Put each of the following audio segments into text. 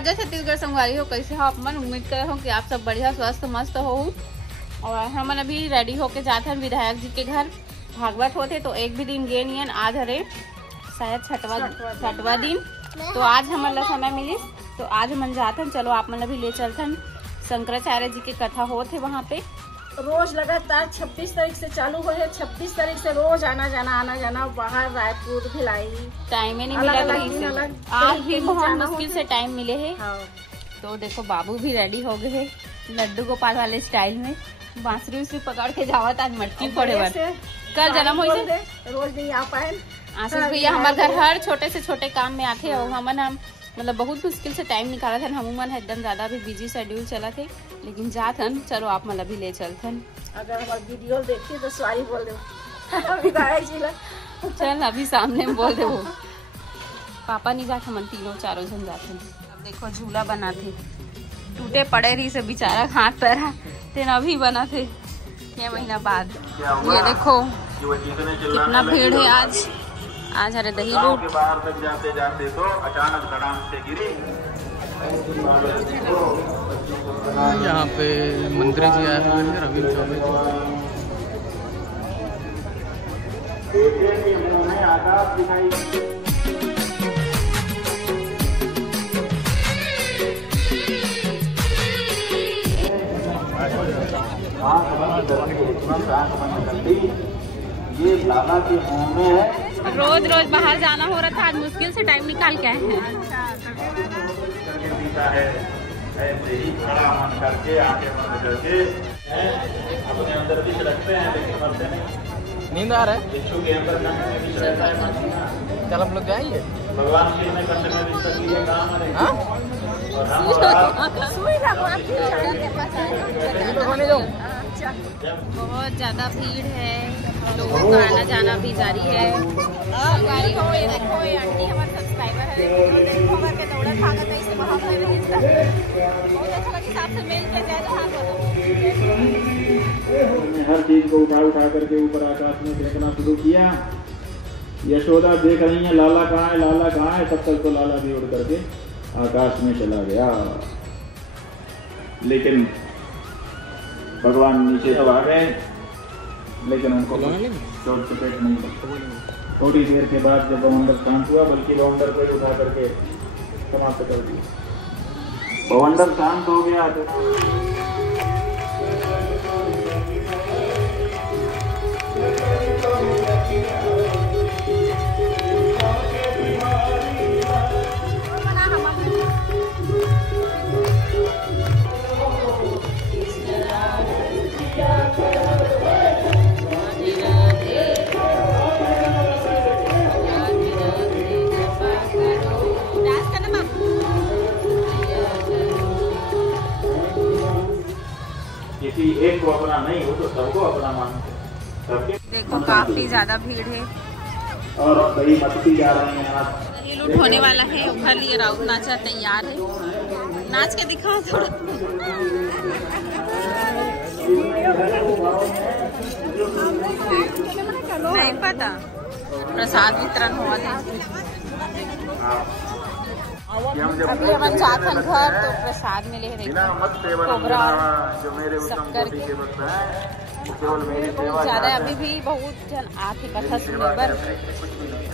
नमस्कार, जय छत्तीसगढ़ संगवारी हो। कैसे हो आप मन? उम्मीद कर हो कि आप सब बढ़िया स्वस्थ मस्त हो। और हम अभी रेडी होके जाते हैं विधायक जी के घर। भागवत होते तो एक भी दिन गे नियन, आज हरे शायद छठवा दिन। तो आज हमारा समय मिली तो आज हम जाते हैं। चलो आप मन अभी ले चलते हैं। शंकराचार्य जी की कथा होते वहाँ पे रोज लगातार 26 तारीख से चालू हो है। 26 तारीख से रोज आना जाना बाहर रायपुर भिलाई। टाइम ही नहीं मिला। आज भी बहुत मुश्किल से टाइम मिले है। तो देखो बाबू भी रेडी हो गए है लड्डू गोपाल वाले स्टाइल में। बांसुरी उसी पकड़ के जावत आज मटकी फोड़े बर। कल जन्म हो रोज नहीं आ पाए। आशीष भैया हमारे घर हर छोटे से छोटे काम में आते और हम मतलब बहुत मुश्किल से टाइम निकाला था। हम मन एकदम ज्यादा भी बिजी शेड्यूल चला थे, लेकिन जात हन। चलो आप मतलब भी ले चलते हैं। अगर हमारे वीडियो देखिए तो सॉरी बोल दो विधायक जी ला। चल अभी सामने में बोल दे वो पापा नहीं जाते, हम तीनों चारों जन जाते हैं। अब देखो झूला बना थे, टूटे पड़े रही से बेचारा हाथ पैरा तेन अभी बना थे 6 महीना बाद। ये देखो कितना भीड़ है आज। आज हरे दही लूट बाहर तक जाते जाते तो अचानक धड़ाम से गिरी। यहाँ पे मंत्री जी आए हुए हैं, रविंद्र चौबे जी। आकाश दिखाई ये लाला के मुंह में है। रोज रोज बाहर जाना हो रहा था, आज मुश्किल से टाइम निकाल के आए हैं। ऐसे ही खड़ा मन करके आगे बंद करके अपने अंदर भी रखते हैं, लेकिन मरते नहीं। नींद आ रहा है बिच्छू के अंदर चल हम लोग जाएंगे। भगवान श्री ने कंठ में विश्व की ये काम है। बहुत ज्यादा भीड़ है, लोगों का आना जाना भी जारी है। गाड़ी हो ये देखो, ये आंटी हमारे सब्सक्राइबर है। होगा के दौड़ा भागा था इसे वहां पे बहुत अच्छा लगा कि आपसे मिल के जाए। तो हाथ हर चीज को उठा करके ऊपर आकाश में फेंकना शुरू किया। यशोदा देख रही है लाला कहाँ है, लाला कहाँ है। तब तक तो लाला भी उड़ करके आकाश में चला गया, लेकिन भगवान नीचे तो आ गए, लेकिन उनको चोट चपेट नहीं लगी। थोड़ी देर के बाद जब बवंडर शांत हुआ, बल्कि बवंडर को उठा करके समाप्त कर दिया। बवंडर शांत हो गया तो किसी एक को अपना नहीं हो तो सबको अपना मानते। सबके देखो काफी ज्यादा भीड़ है और कई मस्ती जा रहे हैं आज। दही लूट होने वाला है। उभर लिए राउत नाचा तैयार है। नाच के दिखाओ थोड़ा। नहीं पता प्रसाद वितरण हुआ था। अभी हम जाते हैं घर तो प्रसाद मिले है। ज्यादा अभी भी बहुत जन आते कथा सुनने पर।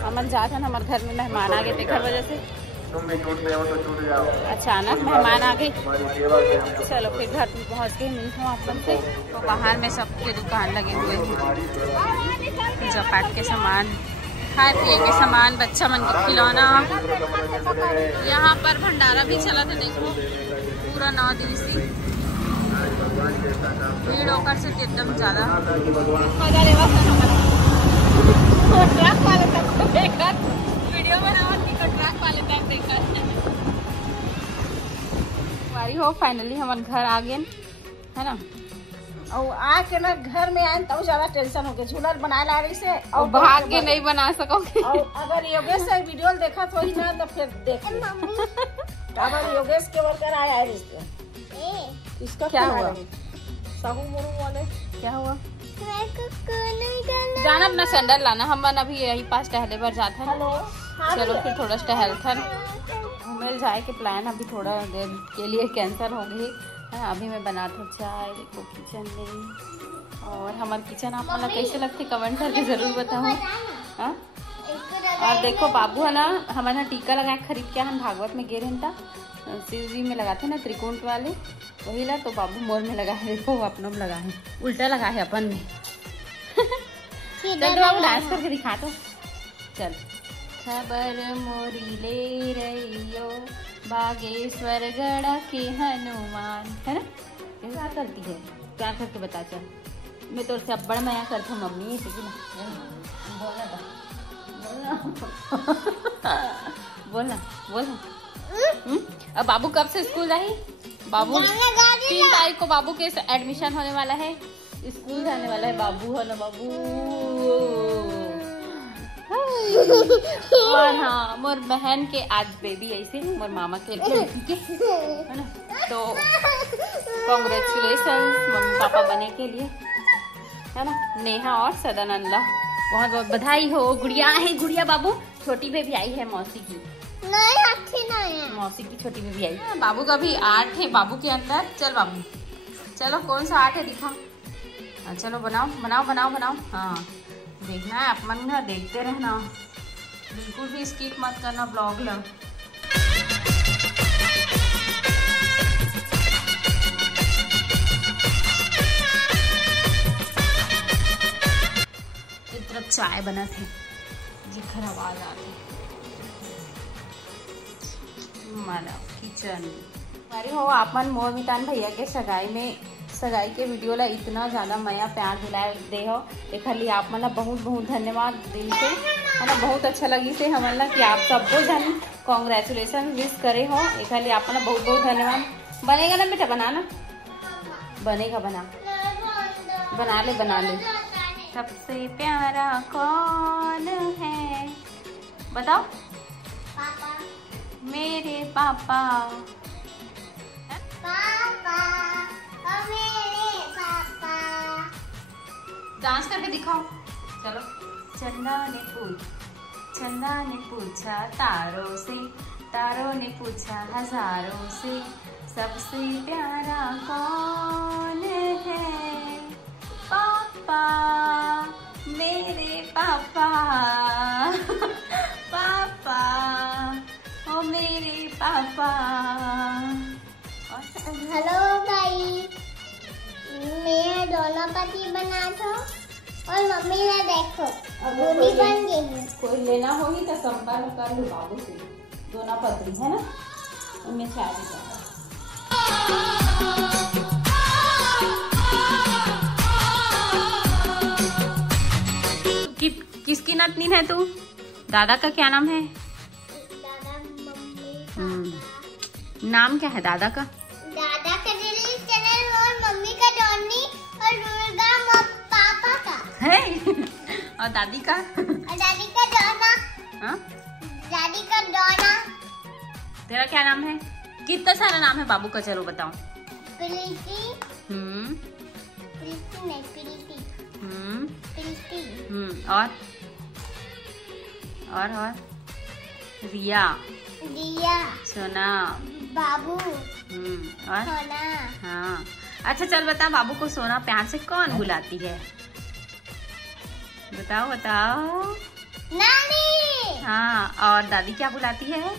हम जाते हैं, हमारे घर में मेहमान आ गए थे घर वजह से। तुम भी छूट हो तो छूट जाओ। अचानक मेहमान आ गए। चलो फिर घर पे पहुँच के मिलती हूँ आप से। तो बाहर में सबके दुकान लगे हुए हैं, पूजा पाठ के सामान, खाए पिए के सामान, बच्चा मन के खिलौना। यहाँ पर भंडारा भी चला था। देखो पूरा 9 दिवसीय भीड़ होकर से एकदम ज्यादा वीडियो वाली हो। फाइनली हमारे घर आ गए है ना। और आके ना घर में आए तो ज्यादा टेंशन हो गया। झूला बना ला रही से और भाग के नहीं बना सकोगे। और अगर योगेश से वीडियो देखा तो ही ना तो फिर देख। अगर योगेश के वर्कर आया रिश्ते इसका क्या हुआ? साहू मोरू वाले क्या हुआ? जाना अपना सैंडल लाना। हम अभी यही पास टहले पर जाते हैं। चलो फिर थोड़ा टहलते हैं। घूमे जाए के प्लान अभी थोड़ा देर के लिए कैंसिल हो गई है। अभी मैं बनाता चाय, देखो किचन में। और हमारे किचन आप मतलब कैसे लगते कमेंट करके जरूर बताओ। हाँ, और देखो बाबू है ना हमारे यहाँ टीका लगा खरीद के हम भागवत में गे रहे था, शिव जी में लगाते ना त्रिकोण वाले, वही ला तो बाबू मोर में लगा है। देखो अपनों में लगा है, उल्टा लगा है अपन में। चल बाबू डांस करके दिखा तो। चल। खबर मोरी ले रहियो बागेश्वर गढ़ा के हनुमान, है ना क्या करती है, प्यार करके बता। चल मैं तो से बड़ा माया करता हूँ मम्मी, बोलना बोलना बोलना। अब बाबू कब से स्कूल आई? बाबू 3 तारीख को बाबू के एडमिशन होने वाला है, स्कूल जाने वाला है बाबू, है ना बाबू। और हाँ मोर बहन के आज बेबी ऐसे मोर मामा के है ना, तो कॉन्ग्रेचुलेशन मम्मी पापा बने के लिए, है ना। नेहा और सदानंद ला बहुत बहुत बधाई हो। गुड़िया है, गुड़िया बाबू छोटी बेबी आई है मौसी की, नहीं अच्छी नहीं है। मौसी की छोटी बेबी आई है। बाबू का भी आर्ट है बाबू के अंदर। चल बाबू चलो कौन सा आर्ट है दिखाओ। चलो बनाओ बनाओ बनाओ बनाओ। हाँ देखना है अपन ना, देखते रहना, बिल्कुल भी स्किप मत करना ब्लॉग लो। इस तरफ चाय बना थे जी, घर आवाज आ रही माला किचन। अरे हो आपन मोर मितान भैया के सगाई के वीडियो ला इतना ज़्यादा मया प्यार दिलाए दे हो, एक लिए आप मतलब बहुत बहुत धन्यवाद दिल से, है ना। बहुत अच्छा लगी से हमारा कि आप सबको जन कॉन्ग्रेचुलेसन विश करे हो, एक लिए आप मतलब बहुत बहुत धन्यवाद। बनेगा ना बेटा, बनाना बनेगा, बना ले। सबसे प्यारा कौन है बताओ? पापा। मेरे पापा। पापा और मेरे पापा। डांस करके दिखाओ। चलो। चंदा ने पूछा तारों ने पूछा हजारों से, सबसे प्यारा कौन है? पापा मेरे पापा। पापा ओ मेरे पापा। हेलो भाई, मैं दोनों पति बना था और मम्मी ने देखो बूढ़ी बन गई। कोई लेना होगी तो संपर्क कर लो बाबू से, दोनों पत्री है ना, उनमें चाय किसकी नतनी है तू? दादा का क्या नाम है? दादा मम्मी नाम क्या है दादा का? दादा का दिल्ली चैनल और मम्मी का डॉनी और दुर्गा पापा का है। और दादी का? और दादी का डोना। हाँ? दादी का डोना। तेरा क्या नाम है? कितना सारा नाम है बाबू का, चलो बताओ। प्रीति। प्रीति नहीं प्रीति। प्रीति। और रिया, सोना, बाबू, और सोना। हाँ अच्छा चल बता, बाबू को सोना प्यार से कौन बुलाती है? बताओ बताओ। नानी। हाँ, और दादी क्या बुलाती है?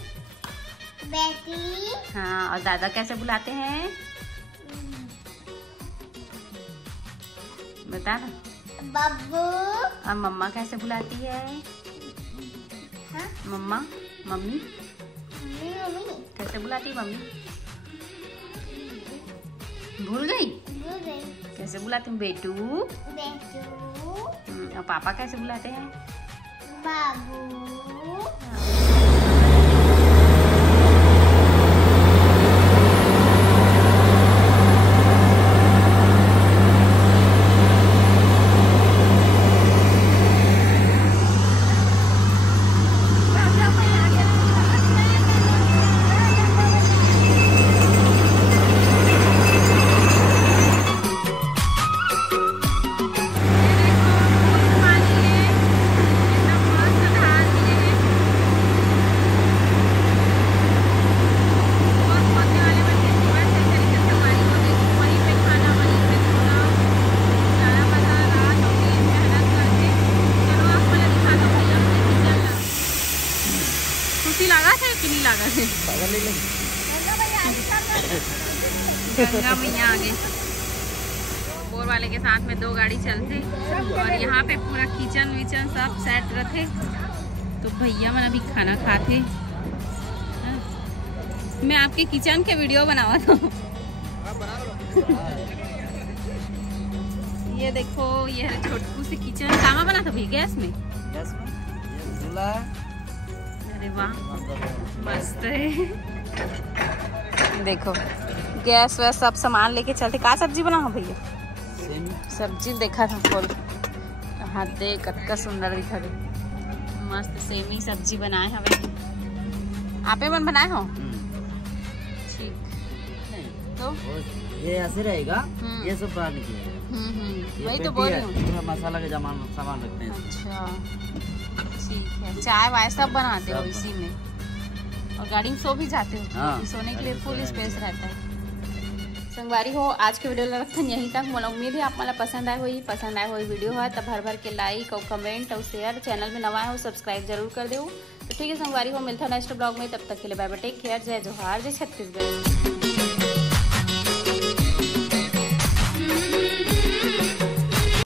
बेटी। हाँ, और दादा कैसे बुलाते हैं बता ना। बब्बू। और मम्मा कैसे बुलाती है? हाँ? Mummy mummy. कैसे बुलाती है मम्मी? भूल गई? कैसे बुलाती हूँ? बेटू। और पापा कैसे बुलाते हैं? बाबू। गंगा मैया आ गई। बोर वाले के साथ में 2 गाड़ी चलते और यहाँ पे पूरा किचन विचन सब सेट रहते। तो भैया मन अभी खाना खाते। मैं आपके किचन के वीडियो बनावा था। ये देखो ये है छोटू सी किचन। कहाँ बना था भैया? गैस में। अरे वाह मस्त है। देखो गैस वैस सब सामान लेके चलते। का सब्जी बना हो भैया? सब्जी देखा था फुल। हाँ देख कतका सुंदर दिखा दे। मस्त सेमी सब्जी बनाए हवे। आपे मन बनाए हो? ठीक तो ये ऐसे रहेगा। ये सब बाहर निकलेगा। वही तो बोल रही हूँ। पूरा मसाला के सामान रखते हैं। अच्छा ठीक है। चाय वाय सब बनाते हो इसी में और गाड़ी में सो भी जाते हो? हाँ, सोने के लिए फुल स्पेस रहता है। संगवारी हो आज के वीडियो रखन यहीं तक। मोला उम्मीद है आप मला पसंद आए हुई वीडियो है तब भर के लाइक और कमेंट और शेयर। चैनल में नवा हो सब्सक्राइब जरूर कर दो। तो ठीक है संगवारी हो, मिलता है नेक्स्ट ब्लॉग में। तब तक के लिए बाय बाय, टेक केयर। जय जोहार, जय छत्तीसगढ़।